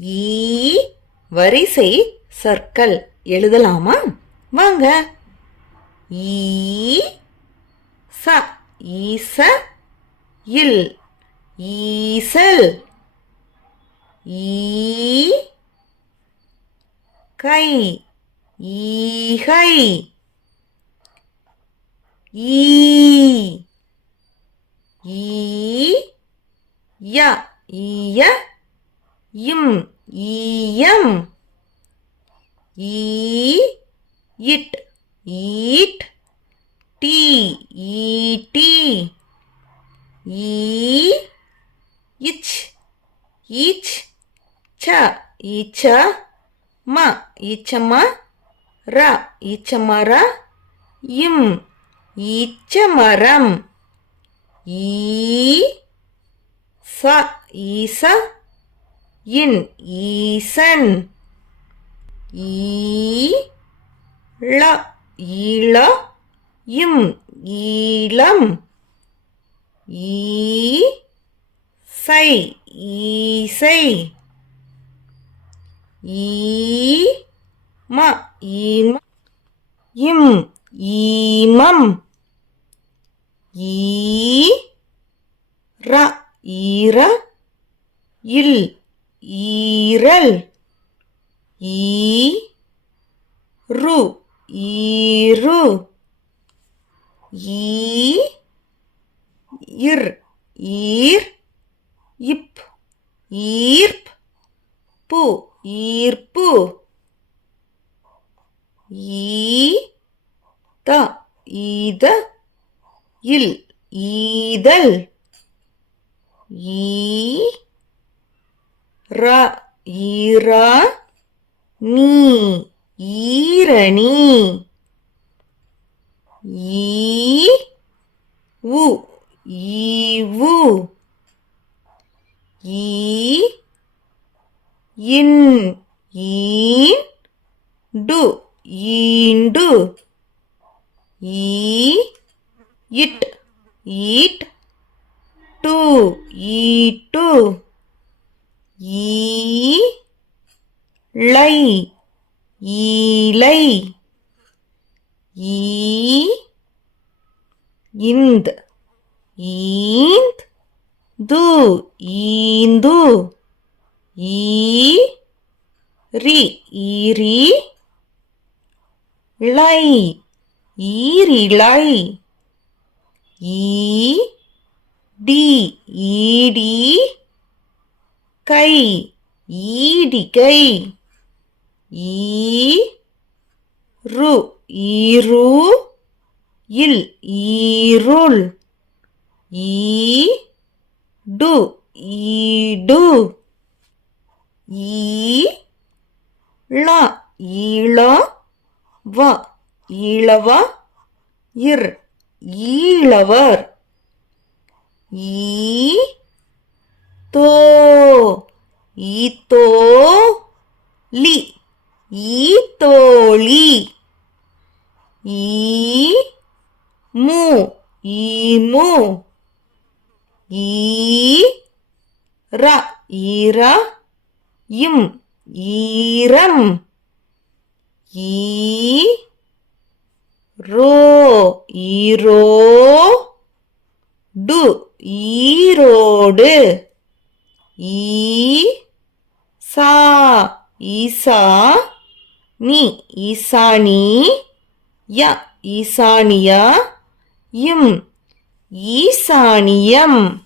ஈ வரிசை சர்க்கல் எழுதலாமா? வாங்க. ஈ ச ஈச இல். ஈசல். ஈ கை. ஈகை. ஈ. ஈ ய ஈய இம் ஈயம் ஈ இட் ஈட் டி ஈட்டி ஈ இச் ஈச் ச ஈச்ச ம ஈச்சம ர ஈச்சமர இம் ஈச்சமரம் ஈ ச ஈச இன் ஈசன். ஈழ ஈழ இம் ஈழம். ஈ சை ஈசை. ஈ ம ஈம. இம் ஈமம். ஈ ர ஈர இல் ஈரல். ஈ ரு ஈரு. ஈ இர் ஈர் இப் ஈர்ப் பு ஈர்ப்பு. ஈ த ஈத இல் ஈதல். ஈ ர ஈரா நீ ஈரணி. ஈ உ ஈவு. ஈ இன் ஈன் டு ஈண்டு. ஈ இட் ஈட் டு ஈட்டு. ஈலை ஈலை ஈ இந்த் ஈந்த் து ஈந்து ஈ ரி ஈரி லை ஈரிலை ஈ டி ஈடி கை ஈடிகை ஈ ரு ஈரு இல் ஈருள் ஈ டு ஈடு ஈ ள ஈழ வ ஈழவ இர் ஈழவர் ஈ தோ ஈத்தோ லி ஈத்தோழி ஈ மு ஈமு ஈ ர ஈர இம் ஈரம் ஈ ரோ ஈரோ டு ஈரோடு. ஈ சா ஈசா நீ ஈசானி ய ஈசானியா இம் ஈசானியம்.